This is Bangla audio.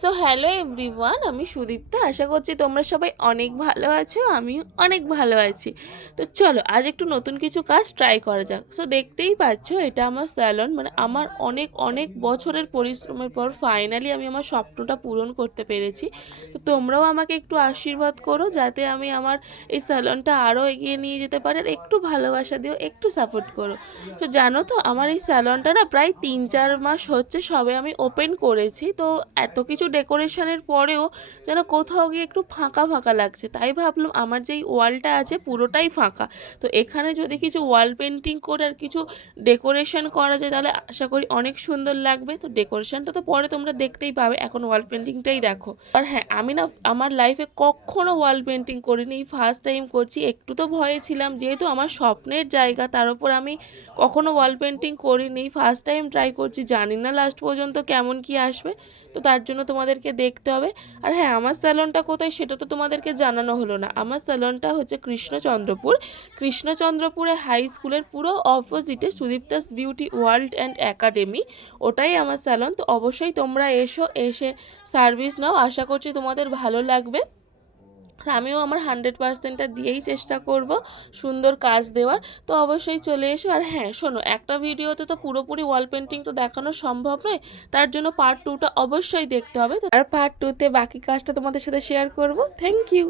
সো হ্যালো এভরিওয়ান, আমি সুদীপ্তা। আশা করছি তোমরা সবাই অনেক ভালো আছো, আমিও অনেক ভালো আছি। তো চলো আজ একটু নতুন কিছু কাজ ট্রাই করা যাক। সো দেখতেই পাচ্ছ এটা আমার স্যালন, মানে আমার অনেক অনেক বছরের পরিশ্রমের পর ফাইনালি আমি আমার স্বপ্নটা পূরণ করতে পেরেছি। তো তোমরাও আমাকে একটু আশীর্বাদ করো যাতে আমি আমার এই স্যালনটা আরও এগিয়ে নিয়ে যেতে পারি, আর একটু ভালোবাসা দিও, একটু সাপোর্ট করো। তো জানো তো আমার এই স্যালনটা না প্রায় 3-4 মাস হচ্ছে সবে আমি ওপেন করেছি। তো এত কিছু ডেকোরেশনের পরেও যেন কোথাও গিয়ে একটু ফাঁকা ফাঁকা লাগছে, তাই ভাবলাম আমার যেই ওয়ালটা আছে পুরোটাই ফাঁকা, তো এখানে যদি কিছু ওয়াল পেন্টিং করে আর কিছু ডেকোরেশন করা যায় তাহলে আশা করি অনেক সুন্দর লাগবে। তো ডেকোরেশনটা তো পরে তোমরা দেখতেই পাবে, এখন ওয়াল পেন্টিংটাই দেখো। আর হ্যাঁ, আমি না আমার লাইফে কখনো ওয়াল পেন্টিং করিনি, ফার্স্ট টাইম করছি। একটু তো ভয়ে ছিলাম, যেহেতু আমার স্বপ্নের জায়গা, তার উপর আমি কখনো ওয়াল পেন্টিং করিনি, ফার্স্ট টাইম ট্রাই করছি, জানি না লাস্ট পর্যন্ত কেমন কি আসবে। তো তার জন্য তোমাদেরকে দেখতে হবে। আর হ্যাঁ, আমার স্যালনটা কোথায় সেটা তো তোমাদেরকে জানানো হলো না। আমার স্যালনটা হচ্ছে কৃষ্ণচন্দ্রপুরে হাই স্কুলের পুরো অপোজিটে সুদীপ্তাস বিউটি ওয়ার্ল্ড অ্যান্ড একাডেমি, ওটাই আমার স্যালন। তো অবশ্যই তোমরা এসে সার্ভিস নাও, আশা করছি তোমাদের ভালো লাগবে। আর আমিও আমার 100%টা দিয়েই চেষ্টা করব সুন্দর কাজ দেওয়ার। তো অবশ্যই চলে এসো। আর হ্যাঁ শোনো, একটা ভিডিওতে তো পুরোপুরি ওয়াল পেন্টিংটা দেখানো সম্ভব নয়, তার জন্য পার্ট 2টা অবশ্যই দেখতে হবে। আর পার্ট 2তে বাকি কাজটা তোমাদের সাথে শেয়ার করব। Thank you.